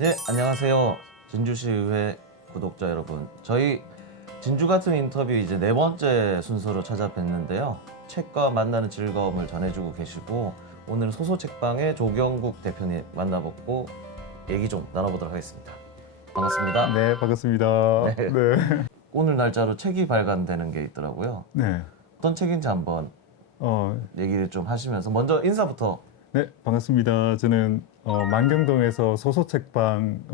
네, 안녕하세요. 진주시의회 구독자 여러분. 저희 진주 같은 인터뷰 이제 네 번째 순서로 찾아뵀는데요. 책과 만나는 즐거움을 전해주고 계시고 오늘 소소책방의 조경국 대표님 만나보고 얘기 좀 나눠보도록 하겠습니다. 반갑습니다. 네, 반갑습니다. 네. 네. 오늘 날짜로 책이 발간되는 게 있더라고요. 네. 어떤 책인지 한번 어, 얘기를 좀 하시면서 먼저 인사부터. 네, 반갑습니다. 저는 만경동에서 소소책방,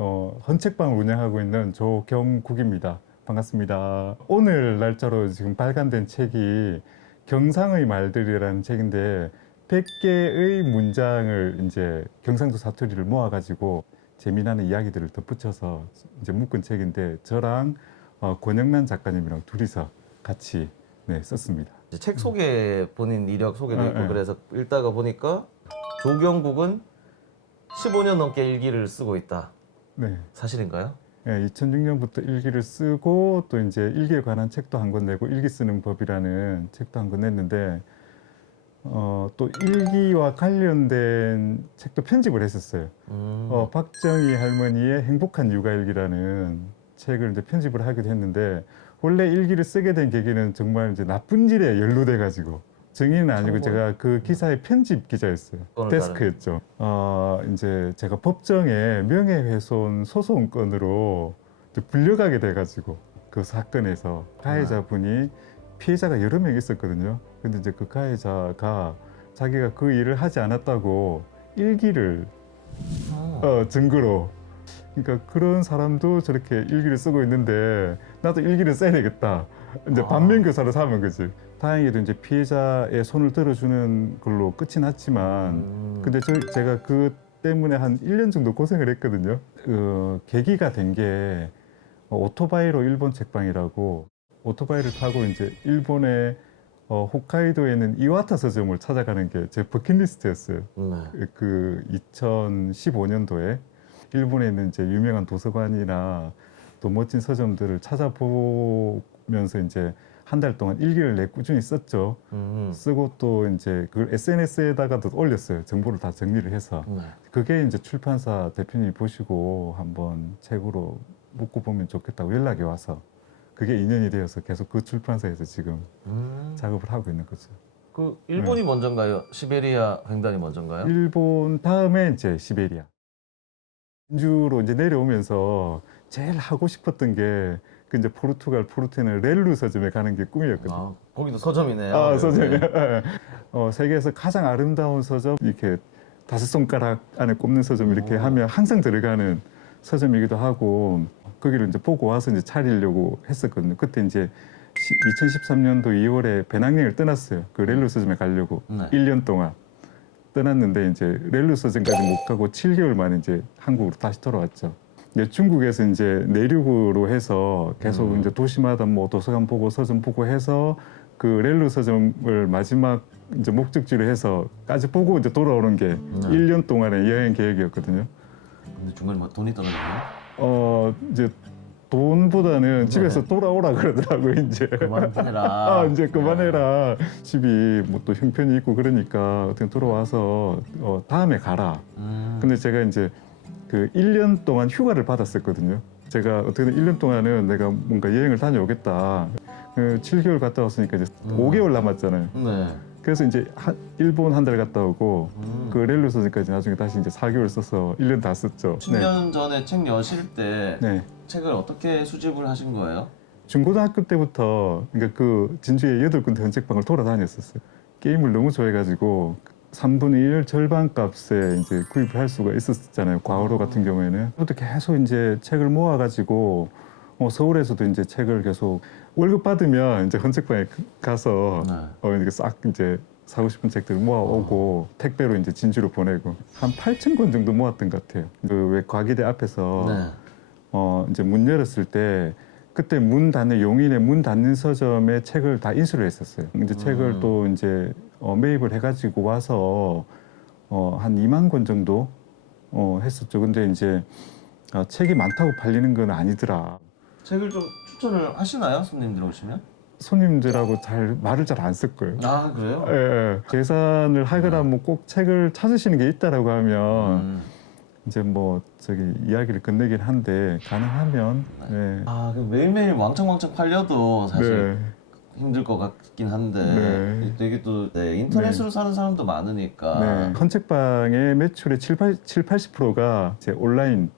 헌책방을 운영하고 있는 조경국입니다. 반갑습니다. 오늘 날짜로 지금 발간된 책이 경상의 말들이라는 책인데 100개의 문장을 이제 경상도 사투리를 모아가지고 재미나는 이야기들을 덧붙여서 이제 묶은 책인데 저랑 권영란 작가님이랑 둘이서 같이 썼습니다. 이제 책 소개, 본인 이력 소개도 있고 네. 그래서 읽다가 보니까 조경국은 15년 넘게 일기를 쓰고 있다. 네. 사실인가요? 예, 2006년부터 일기를 쓰고 또 이제 일기에 관한 책도 한 권 내고 일기 쓰는 법이라는 책도 한 권 냈는데 또 일기와 관련된 책도 편집을 했었어요. 박정희 할머니의 행복한 육아일기라는 책을 이제 편집을 하기도 했는데 원래 일기를 쓰게 된 계기는 정말 이제 나쁜 일에 연루돼 가지고 정의는 아니고 제가 그 기사의 편집 기자였어요. 데스크였죠. 이제 제가 법정에 명예훼손 소송 건으로 이제 불려가게 돼가지고 그 사건에서 가해자분이 피해자가 여러 명 있었거든요. 근데 이제 그 가해자가 자기가 그 일을 하지 않았다고 일기를 증거로, 그러니까 그런 사람도 저렇게 일기를 쓰고 있는데 나도 일기를 써야 되겠다. 이제 반면 교사로 삼은 거지. 다행히도 이제 피해자의 손을 들어주는 걸로 끝이 났지만 근데 제가 그 때문에 한 1년 정도 고생을 했거든요. 계기가 된 게 오토바이로 일본 책방이라고 오토바이를 타고 이제 일본의 홋카이도에 있는 이와타 서점을 찾아가는 게 제 버킷리스트였어요. 그 2015년도에 일본에 있는 이제 유명한 도서관이나 또 멋진 서점들을 찾아보면서 이제 한 달 동안 일기를 꾸준히 썼죠. 쓰고 또 이제 그걸 SNS에다가도 올렸어요. 정보를 다 정리를 해서. 그게 이제 출판사 대표님이 보시고 한번 책으로 묶어보면 좋겠다고 연락이 와서 그게 인연이 되어서 계속 그 출판사에서 지금 작업을 하고 있는 거죠. 그 일본이 먼저인가요? 시베리아 횡단이 먼저인가요? 일본 다음에 이제 시베리아. 진주로 이제 내려오면서 제일 하고 싶었던 게 그 이제 포르투갈 포르테는 렐루 서점에 가는 게 꿈이었거든요. 거기도 서점이네요. 서점이요. 세계에서 가장 아름다운 서점, 이렇게 5손가락 안에 꼽는 서점 이렇게 하면 항상 들어가는 서점이기도 하고 거기를 이제 보고 와서 이제 차리려고 했었거든요. 그때 이제 2013년도 2월에 배낭여행을 떠났어요. 그 렐루 서점에 가려고 1년 동안 떠났는데 이제 렐루 서점까지 못 가고 7개월 만에 이제 한국으로 다시 돌아왔죠. 중국에서 이제 내륙으로 해서 계속 이제 도시마다 뭐 도서관 보고 서점 보고 해서 그 렐루 서점을 마지막 이제 목적지로 해서까지 보고 이제 돌아오는 게 1년 동안의 여행 계획이었거든요. 근데 중간에 뭐 돈이 떨어져요? 이제 돈보다는 집에서 돌아오라 그러더라고요. 이제 그만해라. 이제 그만해라. 집이 뭐 또 형편이 있고 그러니까 어떻게 돌아와서 다음에 가라. 근데 제가 이제 그 1년 동안 휴가를 받았었거든요. 제가 어떻게든 1년 동안은 내가 뭔가 여행을 다녀오겠다. 7개월 갔다 왔으니까 이제 5개월 남았잖아요. 그래서 이제 일본 한 달 갔다 오고 그 렐루 서점까지 나중에 다시 이제 4개월 써서 1년 다 썼죠. 10년 전에 책 여실 때 네. 책을 어떻게 수집을 하신 거예요? 중고등학교 때부터 그러니까 그 진주의 8군데 헌책방을 돌아다녔었어요. 게임을 너무 좋아해가지고 3분의 1 절반 값에 이제 구입을 할 수가 있었잖아요. 과거로 같은 경우에는. 그것도 계속 이제 책을 모아가지고 서울에서도 이제 책을 계속 월급 받으면 이제 헌책방에 가서 이렇게 싹 이제 사고 싶은 책들을 모아오고 택배로 이제 진주로 보내고 한 8,000권 정도 모았던 것 같아요. 그 왜 과기대 앞에서 이제 문 열었을 때 그때 용인의 문 닫는 서점에 책을 다 인수를 했었어요. 이제 책을 또 이제 매입을 해가지고 와서 한 2만 권 정도 했었죠. 근데 이제 책이 많다고 팔리는 건 아니더라. 책을 좀 추천을 하시나요? 손님들 오시면? 손님들하고 말을 잘 안 쓸 거예요. 아, 그래요? 예. 계산을 하거나 뭐 꼭 책을 찾으시는 게 있다라고 하면 이제 뭐 저기 이야기를 건네긴 한데 가능하면 네. 아, 그 매일매일 왕창왕창 팔려도 사실 힘들 것 같긴 한데 네. 되게 또 인터넷으로 사는 사람도 많으니까 네. 헌책방의 매출의 80%가 이제 온라인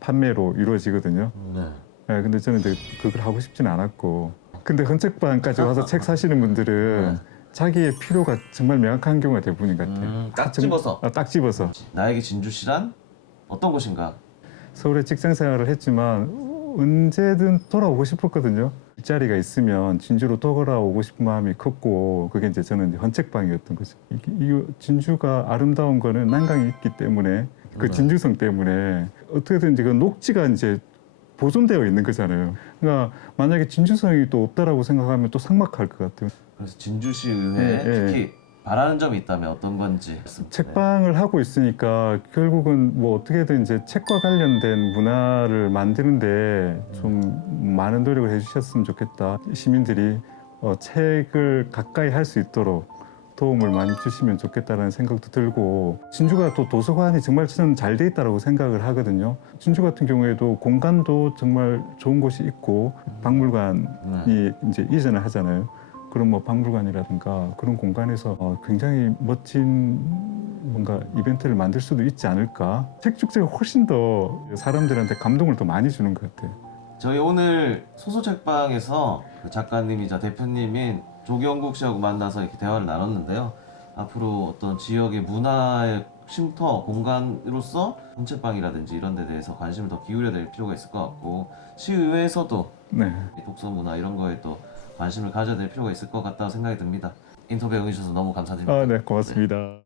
판매로 이루어지거든요. 네. 네, 근데 저는 이제 그걸 하고 싶지는 않았고. 근데 헌책방까지 와서 책 사시는 분들은 네. 자기의 필요가 정말 명확한 경우가 대부분인 것 같아요. 딱 집어서 딱 집어서. 나에게 진주시란 어떤 곳인가? 서울에 직장 생활을 했지만 언제든 돌아오고 싶었거든요. 일자리가 있으면 진주로 돌아오고 싶은 마음이 컸고 그게 이제 저는 이제 헌책방이었던 거죠. 이 진주가 아름다운 거는 난강이 있기 때문에 그 진주성 때문에 어떻게든 그 녹지가 이제 보존되어 있는 거잖아요. 그러니까 만약에 진주성이 또 없다라고 생각하면 또 삭막할 것 같아요. 그래서 진주시 의회에 네, 특히 바라는 점이 있다면 어떤 건지 책방을 하고 있으니까 결국은 뭐 어떻게든 이제 책과 관련된 문화를 만드는데 좀 많은 노력을 해주셨으면 좋겠다. 시민들이 책을 가까이 할 수 있도록 도움을 많이 주시면 좋겠다는 생각도 들고 진주가 또 도서관이 정말 저는 잘 돼 있다고 생각을 하거든요. 진주 같은 경우에도 공간도 정말 좋은 곳이 있고 박물관이 이제 이전을 하잖아요. 그런 뭐 박물관이라든가 그런 공간에서 굉장히 멋진 뭔가 이벤트를 만들 수도 있지 않을까. 책 축제가 훨씬 더 사람들한테 감동을 더 많이 주는 것 같아요. 저희 오늘 소소책방에서 그 작가님이자 대표님인 조경국 씨하고 만나서 이렇게 대화를 나눴는데요. 앞으로 어떤 지역의 문화의 쉼터 공간으로서 헌책방이라든지 이런 데 대해서 관심을 더 기울여야 될 필요가 있을 것 같고 시의회에서도 네. 독서 문화 이런 거에 또 관심을 가져야 될 필요가 있을 것 같다고 생각이 듭니다. 인터뷰에 응해주셔서 너무 감사드립니다. 네, 고맙습니다.